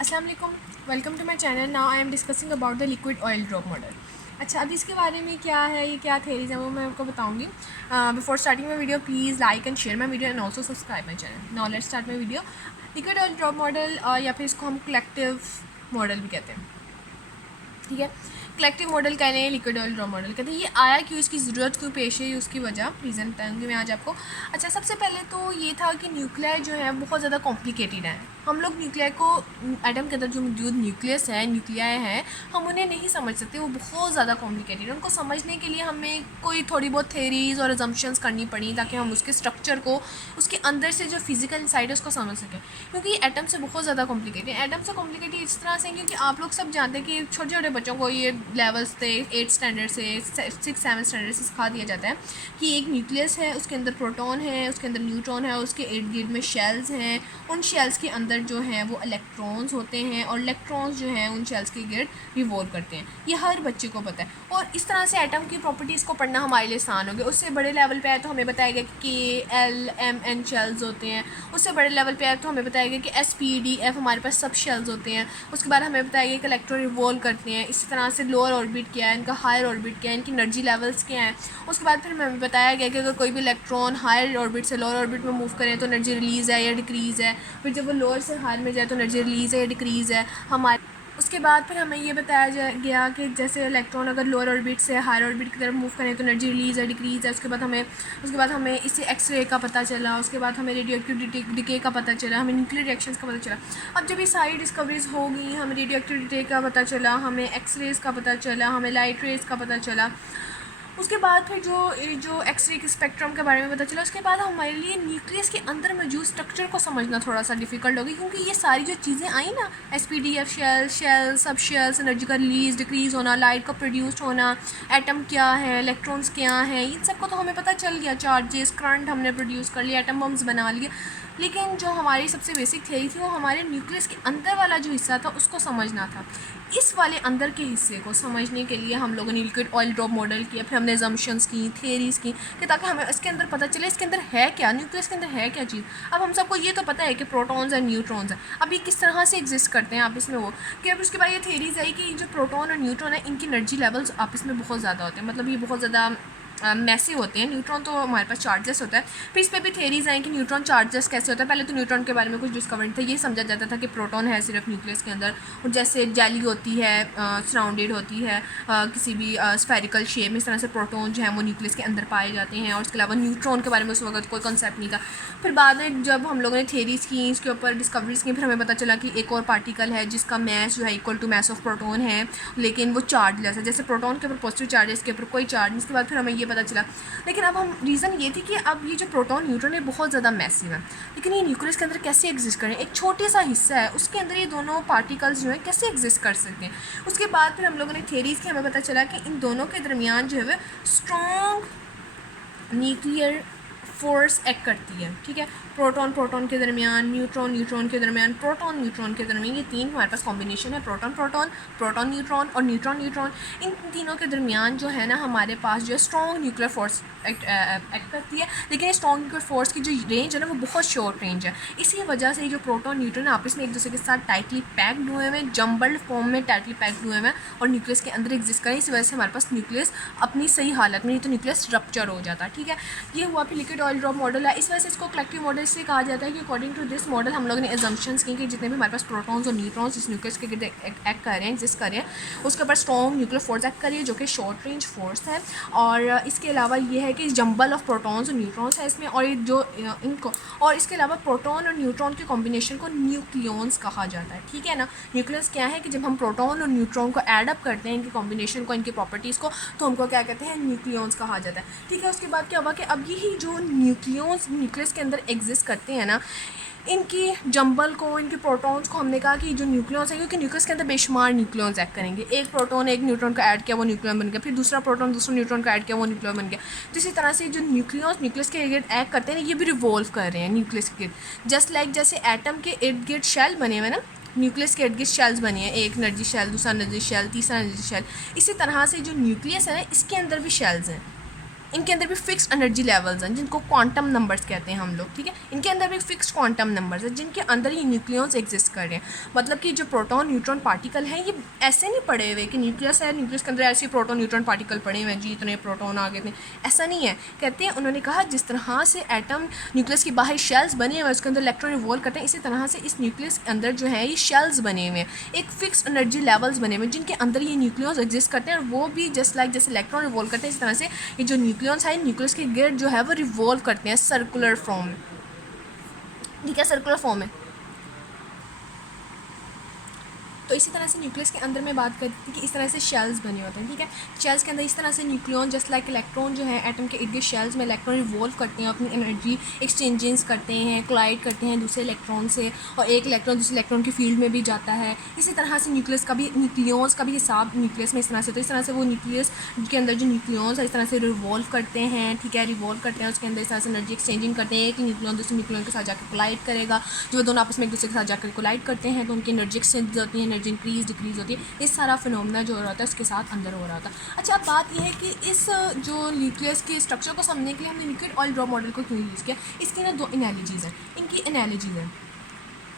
अस्सलाम वालेकुम, welcome to my channel. Now I am discussing about the liquid oil drop model. अच्छा, अब इसके बारे में क्या है, ये क्या थेरीज है वो मैं आपको बताऊंगी। Before starting my video please like and share my video and also subscribe my channel. Now let's start my video. Liquid oil drop model या फिर इसको हम कलेक्टिव मॉडल भी कहते हैं, ठीक है। कलेक्टिव मॉडल कह रहे हैं, लिक्विड ऑयल ड्रॉप मॉडल कहते हैं। ये आया क्यों, इसकी ज़रूरत क्यों पेश है, उसकी वजह रीज़न बताऊंगी मैं आज आपको। अच्छा, सबसे पहले तो ये था कि न्यूक्लियर जो है बहुत ज़्यादा कॉम्प्लिकेटेड है। हम लोग न्यूक्लियर को, एटम के अंदर जो मौजूद न्यूक्लियस है, न्यूक्लियाई हैं, हम उन्हें नहीं समझ सकते। वो बहुत ज़्यादा कॉम्प्लिकेटेड है। उनको समझने के लिए हमें कोई थोड़ी बहुत थेरीज़ और अजम्पशंस करनी पड़ी ताकि हम उसके स्ट्रक्चर को, उसके अंदर से जो फिजिकल इनसाइड है उसको समझ सकें। क्योंकि एटम से बहुत ज़्यादा कॉम्प्लिकेटेड है। एटम से कॉम्प्लिकेटेड इस तरह से क्योंकि आप लोग सब जानते हैं कि छोटे छोटे बच्चों को ये लेवल्स थे 8 स्टैंडर्ड से 6-7 स्टैंडर्ड से सिखा दिया जाता है कि एक न्यूक्लियस है, उसके अंदर प्रोटॉन है, उसके अंदर न्यूट्रॉन है, उसके इर्द गिर्द में शेल्स हैं। उन शेल्स के अंदर जो हैं वो इलेक्ट्रॉन्स होते हैं और इलेक्ट्रॉन्स जो हैं उन शेल्स के गिर्द रिवॉल्व करते हैं। ये हर बच्चे को पता है। और इस तरह से एटम की प्रॉपर्टीज़ को पढ़ना हमारे लिए आसान हो गया। उससे बड़े लेवल पे आए तो हमें बताया गया कि K-L-M-N शेल्स होते हैं। उससे बड़े लेवल पे आए तो हमें बताया गया कि S-P-D-F हमारे पास सब शेल्स होते हैं। उसके बाद हमें बताया गया कि इलेक्ट्रॉन रिवॉल्व करते हैं। इसी तरह से लोअर ऑर्बिट क्या है, इनका हायर ऑर्बिट क्या है, इनकी एनर्जी लेवल्स क्या हैं। उसके बाद फिर हमें बताया गया कि अगर कोई भी इलेक्ट्रॉन हायर ऑर्बिट से लोअर ऑर्बिट में मूव करें तो एनर्जी रिलीज़ है या डिक्रीज़ है। फिर जब वो लोअर से हायर में जाए तो एनर्जी रिलीज़ है या डिक्रीज़ है हमारे। उसके बाद फिर हमें ये बताया गया कि जैसे इलेक्ट्रॉन अगर लोअर ऑर्बिट से हायर ऑर्बिट की तरफ मूव करें तो एनर्जी रिलीज़ है, डिक्रीज़ है। उसके बाद हमें इससे एक्सरे का पता चला। उसके बाद हमें रेडियो एक्टिव डिके का पता चला, हमें न्यूक्लियर रिएक्शंस का पता चला। अब जब ये सारी डिस्कवरीज हो गई, हमें रेडियो एक्टिव डिके का पता चला, हमें एक्सरेज़ का पता चला, हमें लाइट रेज़ का पता चला। उसके बाद फिर जो एक्सरे के स्पेक्ट्रम के बारे में पता चला। उसके बाद हमारे लिए न्यूक्लियस के अंदर मौजूद स्ट्रक्चर को समझना थोड़ा सा डिफ़िकल्ट हो गई, क्योंकि ये सारी जो चीज़ें आई ना, SPDF शेल, सब शेल्स, एनर्जी का रिलीज़ डिक्रीज़ होना, लाइट का प्रोड्यूस्ड होना, एटम क्या है, इलेक्ट्रॉन्स क्या हैं, इन सब को तो हमें पता चल गया। चार्जेस, करंट हमने प्रोड्यूस कर लिया, एटम बम्स बना लिए। लेकिन जो हमारी सबसे बेसिक थ्योरी थी वो हमारे न्यूक्लियस के अंदर वाला जो हिस्सा था उसको समझना था। इस वाले अंदर के हिस्से को समझने के लिए हम लोगों ने लिक्विड ऑयल ड्रॉप मॉडल किया। फिर हमने अजम्पशंस की, थेरीज़ की कि ताकि हमें इसके अंदर पता चले इसके अंदर है क्या, न्यूक्लियस के अंदर है क्या चीज़। अब हम सबको ये तो पता है कि प्रोटॉन्स और न्यूट्रॉन्स हैं। अब ये किस तरह से एग्जिस्ट करते हैं आपस में, वो कि अब उसके बाद ये थेरीज़ आई कि जो प्रोटॉन और न्यूट्रॉन है इनकी एनर्जी लेवल्स आपस में बहुत ज़्यादा होते हैं। मतलब ये बहुत ज़्यादा मैसिव होते हैं। न्यूट्रॉन तो हमारे पास चार्जेस होता है। फिर इस पर भी थेरीज़ आई कि न्यूट्रॉन चार्जेस कैसे होता है। पहले तो न्यूट्रॉन के बारे में कुछ डिस्कवर नहीं था। ये समझा जाता था कि प्रोटॉन है सिर्फ न्यूक्लियस के अंदर, और जैसे जेली होती है सराउंडेड होती है किसी भी स्फेरिकल शेप में, इस तरह से प्रोटॉन जो है वो न्यूक्लियस के अंदर पाए जाते हैं। और उसके अलावा न्यूट्रॉन के बारे में उस वक्त कोई कॉन्सेप्ट नहीं था। फिर बाद में जब हम लोगों ने थेरीज़ की, इसके ऊपर डिस्कवरीज की, फिर हमें पता चला कि एक और पार्टिकल है जिसका मैस जो है equal to mass of proton है, लेकिन वो चार्जलेस है। जैसे प्रोटॉन के ऊपर पॉजिटिव चार्ज है, इसके ऊपर कोई चार्ज नहीं। इसके बाद फिर हमें ये पता चला। लेकिन अब हम रीज़न ये थी कि अब ये जो प्रोटॉन न्यूट्रॉन है बहुत ज़्यादा मैसिव है, लेकिन ये न्यूक्लियस के अंदर कैसे एग्जिस्ट करें। एक छोटे सा हिस्सा है, उसके अंदर ये दोनों पार्टिकल्स जो है कैसे एग्जिस्ट कर सकते हैं। उसके बाद फिर हम लोगों ने थेरीज़ की, हमें पता चला कि इन दोनों के दरमियान जो है वह स्ट्रॉन्ग न्यूक्लियर फोर्स एक्ट करती है, ठीक है। प्रोटॉन के दरमियान, न्यूट्रॉन के दरमियान, प्रोटॉन न्यूट्रॉन के दरमियान, ये तीन हमारे पास कॉम्बिनेशन है, प्रोटॉन न्यूट्रॉन और न्यूट्रॉन। इन तीनों के दरमियान जो है ना हमारे पास जो है स्ट्रॉन्ग न्यूक्लियर फोर्स एक्ट करती है। लेकिन स्ट्रॉन्ग न्यूक्लियर फोर्स की जो रेंज है ना वो बहुत शॉर्ट रेंज है। इसी वजह से जो प्रोटॉन न्यूट्रॉन आपस में एक दूसरे के साथ टाइटली पैक्ड हुए हुए हैं, जम्बल्ड फॉर्म में टाइटली पैक्ड हुए हुए हैं और न्यूक्लियस के अंदर एग्जिस्ट करें। इस वजह से हमारे पास न्यूक्लियस अपनी सही हालत में, नहीं तो न्यूक्लियस रप्चर हो जाता है, ठीक है। ये हुआ फिर लिक्विड ऑयल ड्रॉप मॉडल है। इस वजह से इसको कलेक्टिव मॉडल से कहा जाता है कि अकॉर्डिंग टू दिस मॉडल हम लोगों ने एजम्पशंस की कि जितने भी हमारे पास प्रोटॉन्स और न्यूट्रॉन्स इस न्यूक्लियस के गिर्द एक्ट कर रहे हैं, एग्जिस्ट कर रहे हैं, उसके ऊपर स्ट्रॉन्ग न्यूक्लियर फोर्स एक्ट कर रही है जो कि शॉर्ट रेंज फोर्स है। और इसके अलावा ये है कि जंबल ऑफ प्रोटॉन्स और न्यूट्रॉन्स है इसमें, और जो इनको, और इसके अलावा प्रोटॉन और न्यूट्रॉन के कॉम्बिनेशन को न्यूक्लियॉन्स कहा जाता है, ठीक है ना। न्यूक्लियस क्या है कि जब हम प्रोटॉन और न्यूट्रॉन को ऐड अप करते हैं, इनके कॉम्बिनेशन को, इनकी प्रॉपर्टीज़ को, तो हमको क्या कहते हैं, न्यूक्लियॉन्स कहा जाता है, ठीक है। उसके बाद क्या हुआ कि अब यही जो न्यूक्लियॉन्स न्यूक्लियस के अंदर एग्जिस्ट करते हैं ना, इनकी जंबल को, इनके प्रोटॉन्स को हमने कहा कि जो न्यूक्लियॉन्स है, क्योंकि न्यूक्लियस के अंदर बेशुमार न्यूक्लियॉन्स एक्ट करेंगे। एक प्रोटॉन एक न्यूट्रॉन को ऐड किया वो न्यूक्लियन बन गया, फिर दूसरा प्रोटॉन दूसरा न्यूट्रॉन को ऐड किया वो न्यूक्लियन बन गया। तो इसी तरह से जो न्यूक्लियॉन्स न्यूक्लियस के इर्द एक्ट करते हैं ना, ये भी रिवॉल्व कर रहे हैं न्यूक्लियस के इर्द। जस्ट लाइक जैसे एटम के इर्द गिर्द शेल बने हुए ना, न्यूक्लियस के इर्द गिर्द शेल्स बने हैं, एक एनर्जी शेल, दूसरा एनर्जी शेल, तीसरा एनर्जी शेल। इसी तरह से जो न्यूक्लियस है ना, इसके अंदर भी शेल्स हैं, इनके अंदर भी फिक्स्ड एनर्जी लेवल्स हैं जिनको क्वांटम नंबर्स कहते हैं हम लोग, ठीक है। इनके अंदर भी फिक्स्ड क्वांटम नंबर्स हैं जिनके अंदर ही न्यूक्लियॉन्स एग्जिस्ट कर रहे हैं। मतलब कि जो प्रोटॉन न्यूट्रॉन पार्टिकल हैं ये ऐसे नहीं पड़े हुए कि न्यूक्लियस है, न्यूक्लियस के अंदर ऐसे प्रोटॉन न्यूट्रॉन पार्टिकल पड़े हुए हैं जी, इतने प्रोटॉन आ गए थे, ऐसा नहीं है। कहते हैं, उन्होंने कहा जिस तरह से एटम न्यूक्लियस के बाहर शेल्स बने हुए हैं उसके अंदर इलेक्ट्रॉन रिवॉल्व करते हैं, इसी तरह से इस न्यूक्लियस के अंदर जो है ये शेल्स बने हुए हैं, एक फिक्स एनर्जी लेवल्स बने हुए हैं जिनके अंदर ये न्यूक्लियस एग्जिस्ट करते हैं। और वो भी जस्ट लाइक जैसे इलेक्ट्रॉन रिवॉल्व करते हैं इस तरह से ये जो न्यूक्लियस है न्यूक्लियस के गिर्द जो है वो रिवॉल्व करते हैं सर्कुलर फॉर्म में, ठीक है, सर्कुलर फॉर्म में। तो इसी तरह से न्यूक्लियस के अंदर मैं बात करती थी कि इस तरह से शेल्स बने होते हैं, ठीक है। शेल्स के अंदर इस तरह से न्यूक्लियन जस्ट लाइक इलेक्ट्रॉन जो है एटम के इर्द गिर्द शेल्स में इलेक्ट्रॉन रिवॉल्व करते हैं, अपनी एनर्जी एक्सचेंजेस करते हैं, कोलाइड करते हैं दूसरे इलेक्ट्रॉन से, और एक इलेक्ट्रॉन दूसरे इलेक्ट्रॉन की फील्ड में भी जाता है। इसी तरह से न्यूक्लियस का भी न्यूक्लियंस का भी हिसाब न्यूक्लियस में इस तरह से, तो इस तरह से वो न्यूक्लियस के अंदर जो न्यूक्लियंस है इस तरह से रिवॉल्व करते हैं, ठीक है, रिवॉल्व करते हैं, उसके अंदर इस तरह से एनर्जी एक्सचेंजिंग करते हैं। एक न्यूक्लियन दूसरे न्यूक्लियन के साथ जाकर कोलाइड करेगा, जो दोनों आपस में एक दूसरे के साथ जाकर कोलाइड करते हैं तो उनकी एनर्जी एक्सचेंज होती है, एनर्जी इंक्रीज डिक्रीज होती है। इस सारा फिनोमेना जो हो रहा था उसके साथ अंदर हो रहा था। अच्छा, अब बात यह है कि इस जो न्यूक्लियस के स्ट्रक्चर को समझने के लिए हमने लिक्विड ऑयल ड्रॉप मॉडल को क्यों यूज़ किया, इसकी ना दो एनालॉजीज़ हैं, इनकी एनालॉजीज़ हैं,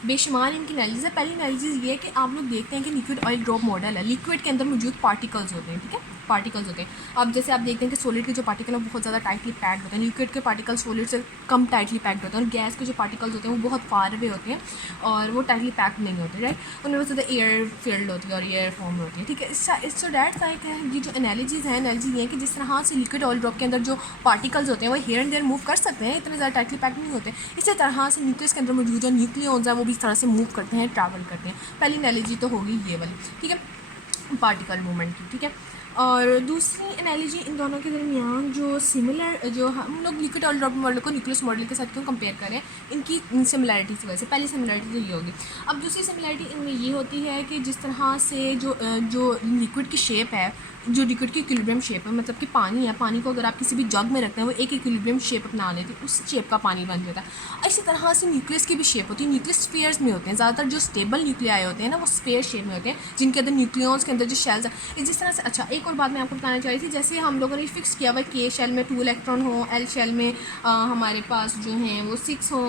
बेशुमार इनकी एनालिसिस है। पहली एनालिसिस ये है कि आप लोग देखते हैं कि लिक्विड ऑयल ड्रॉप मॉडल है, लिक्विड के अंदर मौजूद पार्टिकल्स होते हैं, ठीक है, पार्टिकल्स होते हैं। अब जैसे आप देखते हैं कि सॉलिड के जो पार्टिकल हैं वो बहुत ज़्यादा टाइटली पैक्ड होते हैं, लिक्विड के पार्टिकल सॉलिड से कम टाइटली पैक्ड होते हैं, और गैस के जो पार्टिकल्स होते हैं वो बहुत फार अवे होते हैं और वो टाइटली पैक्ड नहीं होते, राइट, उनमें बहुत ज़्यादा एयर फील्ड होती है और एयर फॉर्म होती है, ठीक है। सो डैट लाइक है ये जो एनालिसिस है, एनालिसिस ये है कि जिस तरह से लिक्विड ऑयल ड्रॉप के अंदर जो पार्टिकल्स होते हैं वो हियर एंड देयर मूव कर सकते हैं, इतने ज़्यादा टाइटली पैक्ड नहीं होते, इसी तरह से न्यूक्लियस के अंदर मौजूद जो न्यूक्लियॉन्स हैं वो भी इस तरह से मूव करते हैं, ट्रैवल करते हैं। पहली एनालॉजी तो होगी ये वाली, ठीक है, पार्टिकल मूवमेंट की, ठीक है। और दूसरी एनालॉजी इन दोनों के दरमियान जो सिमिलर, जो हम लोग लिक्विड ऑयल ड्रॉप मॉडल को न्यूक्लियस मॉडल के साथ क्यों कंपेयर करें, इनकी सिमिलैरिटी की वजह से। पहली सिमिलैरिटी तो ये होगी। अब दूसरी सिमिलैरिटी इनमें ये होती है कि जिस तरह से जो लिक्विड की शेप है, जो लिक्विड की इक्विलिब्रियम शेप है, मतलब कि पानी है, पानी को अगर आप किसी भी जग में रखते हैं वो एक इक्विलिब्रियम शेप अपना लेते हैं, उस शेप का पानी बन जाता है। इसी तरह से न्यूक्लियस की भी शेप होती है, न्यूक्लियस स्फीयर्स में होते हैं, ज़्यादातर जो स्टेबल न्यूक्लियाई होते हैं ना वो स्फीयर शेप में होते हैं, जिनके अंदर न्यूक्लियॉन्स के अंदर जो शेल्स हैं जिस तरह से। अच्छा, एक और बात मैं आपको बताना चाह रही थी, जैसे हम लोगों ने फिक्स किया हुआ के शेल में 2 इलेक्ट्रॉन हो, एल शेल में हमारे पास जो हैं वो 6 हो,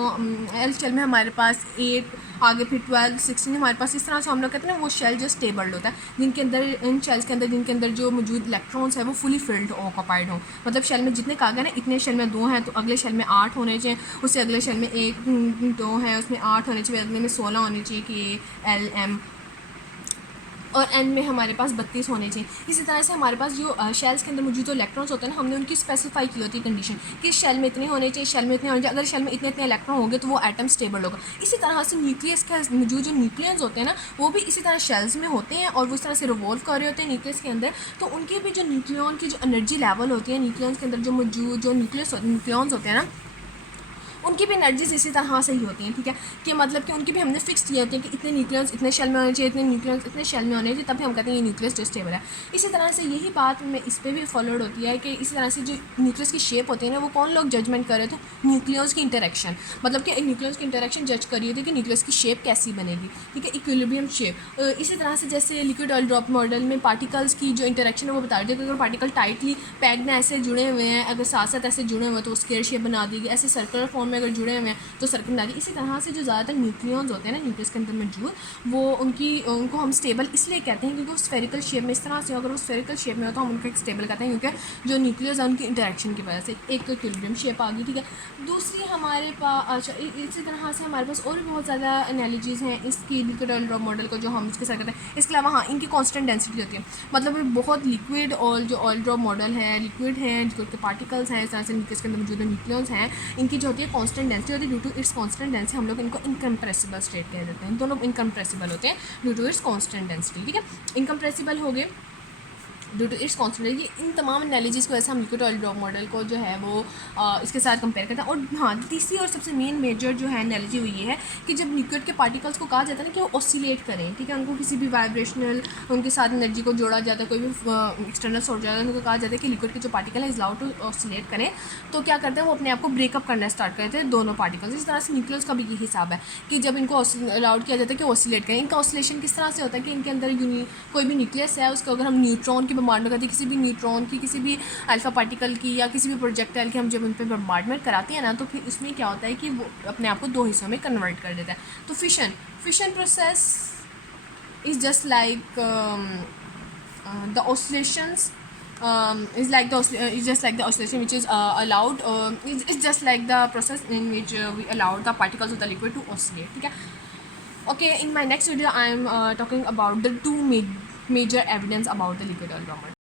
एल शेल में हमारे पास 8, आगे फिर 12, 16 हमारे पास, इस तरह से हम लोग कहते हैं वो शेल जो स्टेबल होता है, जिनके अंदर, इन शेल्स के अंदर जिनके अंदर जो मौजूद इलेक्ट्रॉन्स है वो फुली फिल्ड ऑक्यूपाइड हो, मतलब शेल में जितने कागज हैं इतने शेल में 2 हैं तो अगले शेल में 8 होने चाहिए, उससे अगले शेल में 1 2 है उसमें 8 होने चाहिए, अगले में 16 होने चाहिए, कि एल एम, और एन में हमारे पास 32 होने चाहिए। इसी तरह से हमारे पास जो शेल्स के अंदर मौजूद जो इलेक्ट्रॉन्स होते हैं ना, हमने उनकी स्पेसिफाई की होती है कंडीशन कि शेल में इतने होने चाहिए, शेल में इतने होने चाहिए, अगर शेल में इतने इतने इलेक्ट्रॉन होंगे तो वो एटम स्टेबल होगा। इसी तरह से न्यूक्लियस के मौजूद जो न्यूक्लियस होते हैं ना वो भी इसी तरह शेल्स में होते हैं और वो इस तरह से रिवॉल्व कर रहे होते हैं न्यूक्लियस के अंदर, तो उनके भी जो न्यूक्लियन की जो एनर्जी लेवल होती है, न्यूक्लियस के अंदर जो मौजूद जो न्यूक्लियंस होते हैं ना उनकी भी एनर्जीज इसी तरह से ही होती हैं, ठीक है, कि मतलब कि उनकी भी हमने फिक्स किए होते हैं कि इतने न्यूक्लियस इतने शेल में होने चाहिए, इतने न्यूक्लियस इतने शेल में होने चाहिए, तभी हम कहते हैं ये न्यूक्लियस जो स्टेबल है। इसी तरह से यही बात में इस पर भी फॉलोड होती है कि इसी तरह से जो न्यूक्लियस की शेप होती है ना वो कौन लोग जजमेंट कर रहे थे, न्यूक्लियस की इंटरेक्शन, मतलब कि एक न्यूक्लियस की इंटरेक्शन जज कर रही होती है कि न्यूक्लियस की शेप कैसी बनेगी, ठीक है, इक्विलिब्रियम शेप। इसी तरह से जैसे लिक्विड ऑयल ड्रॉप मॉडल में पार्टिकल्स की जो इंटरेक्शन है वो बता रही थी कि अगर पार्टिकल टाइटली पैक्ड में ऐसे जुड़े हुए हैं, अगर साथ साथ ऐसे जुड़े हुए हैं तो स्क्वायर शेप बना देगी, ऐसे सर्कुलर फॉर्म में अगर जुड़े हुए हैं तो सर्कल बना दी। इसी तरह से जो ज़्यादातर न्यूक्लियॉन्स होते हैं ना न्यूक्लियस के अंदर मौजूद, वो उनको हम स्टेबल इसलिए कहते हैं क्योंकि वो स्फेरिकल शेप में, इस तरह से अगर वो स्फेरिकल शेप में हो तो हम उनको एक स्टेबल कहते हैं, क्योंकि जो न्यूक्लियस है उनकी इंटरेक्शन की वजह से एक तो इक्विलिब्रियम शेप आ गई, ठीक है। दूसरी हमारे पास, अच्छा, इसी तरह से हमारे पास और भी बहुत ज़्यादा एनालॉजीज़ हैं इसकी लिक्विड ऑयल ड्रॉप मॉडल को जो हम इसके साथ करते हैं। इसके अलावा हाँ, इनकी कॉन्स्टेंट डेंसिटी होती है, मतलब बहुत लिक्विड और जो ऑयल ड्रॉप मॉडल है लिक्विड है, लिक्विड के पार्टिकल्स हैं, इस तरह से न्यूक्लियस के अंदर मौजूद न्यूक्लियंस हैं, इनकी जो होती है कॉन्स्टेंट डेंसिटी होती है, due to its constant density हम लोग इनको इनकम्प्रेसिबल स्टेट कह देते हैं, दोनों इनकम्प्रेसिबल होते हैं due to its constant density, ठीक है। इनकम्प्रेसिबल हो गए ड्यू टू इट्स कॉन्स्टेंट, ये इन तमाम एनालिसिस की वजह से हम लिक्विड ऑयल ड्रॉप मॉडल को जो है वो इसके साथ कंपेयर करते हैं। और हाँ, तीसरी और सबसे मेन मेजर जो है एनालॉजी वो ये है कि जब लिक्विड के पार्टिकल्स को कहा जाता है ना कि वो ऑसिलेट करें, ठीक है, उनको किसी भी वाइब्रेशनल उनके साथ एनर्जी को जोड़ा जाता है, कोई भी एक्सटर्नल सोर्स जाता है, उनको कहा जाता है कि लिक्विड के जो पार्टिकल है इज अलाउड टू ऑसिलेट करें, तो क्या करते हैं वो अपने आप को ब्रेकअप करना स्टार्ट करते हैं दोनों पार्टिकल्स। इस तरह से न्यूक्लियस का भी ये हिसाब है कि जब इनको अलाउड किया जाता है कि ऑसिलेट करें। इनका ऑसिलेशन किस तरह से होता है कि इनके अंदर कोई भी न्यूक्लियस है उसको अगर हम न्यूट्रॉन की बम्बार्डमेंट करते हैं किसी भी न्यूट्रॉन की, किसी भी अल्फा पार्टिकल की या किसी भी प्रोजेक्टाइल की, हम जब उन पर बम्बार्डमेंट कराते हैं ना तो फिर उसमें क्या होता है कि वो अपने आप को दो हिस्सों में कन्वर्ट कर देता है. तो fission process is just like the oscillations is just like the oscillation which is allowed it's just like the process in which we allow the particles of the liquid to oscillate. ठीक है. Okay, in my next video I am talking about the two major evidence about the liquid oil drama.